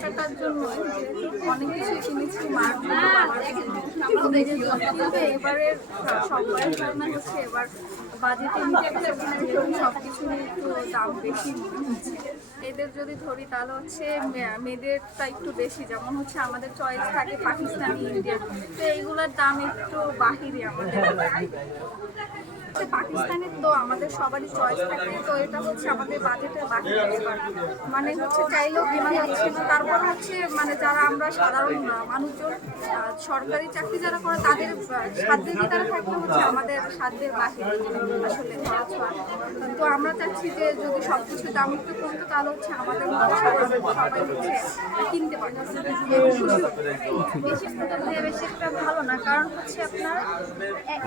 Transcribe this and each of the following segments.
কেনাকাটার জন্য অনেক কিছু কিনেছি তবে এবারের কারণে হচ্ছে এবার একটু দাম বেশি হচ্ছে এদের যদি ধরি তাহলে হচ্ছে মেয়েদেরটা একটু বেশি, যেমন হচ্ছে আমাদের চয়েস থাকে পাকিস্তানি, ইন্ডিয়ান। তো এইগুলোর দাম একটু বাহিরে আমাদের। পাকিস্তানের তো আমাদের সবারই চয়েস থাকে, তো এটা হচ্ছে আমাদের বাজেটের এবার মানে হচ্ছে চাইলেও কেনা তারপর হচ্ছে মানে যারা আমরা সাধারণ মানুষজন সরকারি চাকরি যারা করে, তাদের সাধ্যের ভিতরে থাকলে হচ্ছে আমাদের সাধ্যের বাহিরে, আসলে খরচ তো আমরা চাচ্ছি যে যদি সব কিছুর দাম একটু কমতো তাহলে হচ্ছে আমাদের সবাই হচ্ছে কিনতে পারবে বেশি ভালো না কারণ হচ্ছে আপনার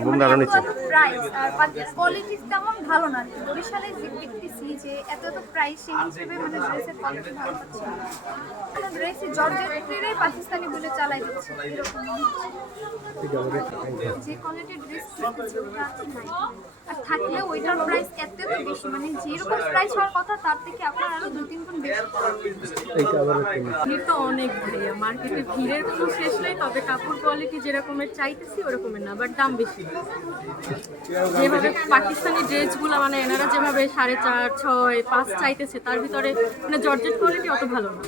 ঘুমটা নিচে। প্রাইস আর কোয়ালিটি তেমন ভালো না। বরিশালে দেখতেছি যে এত এত প্রাইস সেই হিসেবে মানে ড্রেসের কোয়ালিটি ভালো পাচ্ছি না। মানে ড্রেসে জর্জেটেরই পাকিস্তানি বলে চালাই দিচ্ছে এরকম যে কোয়ালিটির ড্রেস আর থাকলেও ওইটার প্রাইস এত এত বেশি মানে যেরকম প্রাইস হওয়ার কথা তার থেকে আপনার আরও দু তিন গুণ বেশি। ভিড় তো অনেক ভাইয়া মার্কেটে ভিড়ের কোনো শেষ নেই তবে কাপড় কোয়ালিটি যেরকমের চাইতেছি, ওরকমের না বাট দাম বেশি। যেভাবে পাকিস্তানি ড্রেসগুলো মানে এনারা যেভাবে সাড়ে চার, ছয়, পাঁচ চাইতেছে, তার ভিতরে মানে জর্জেট কোয়ালিটি অত ভালো না।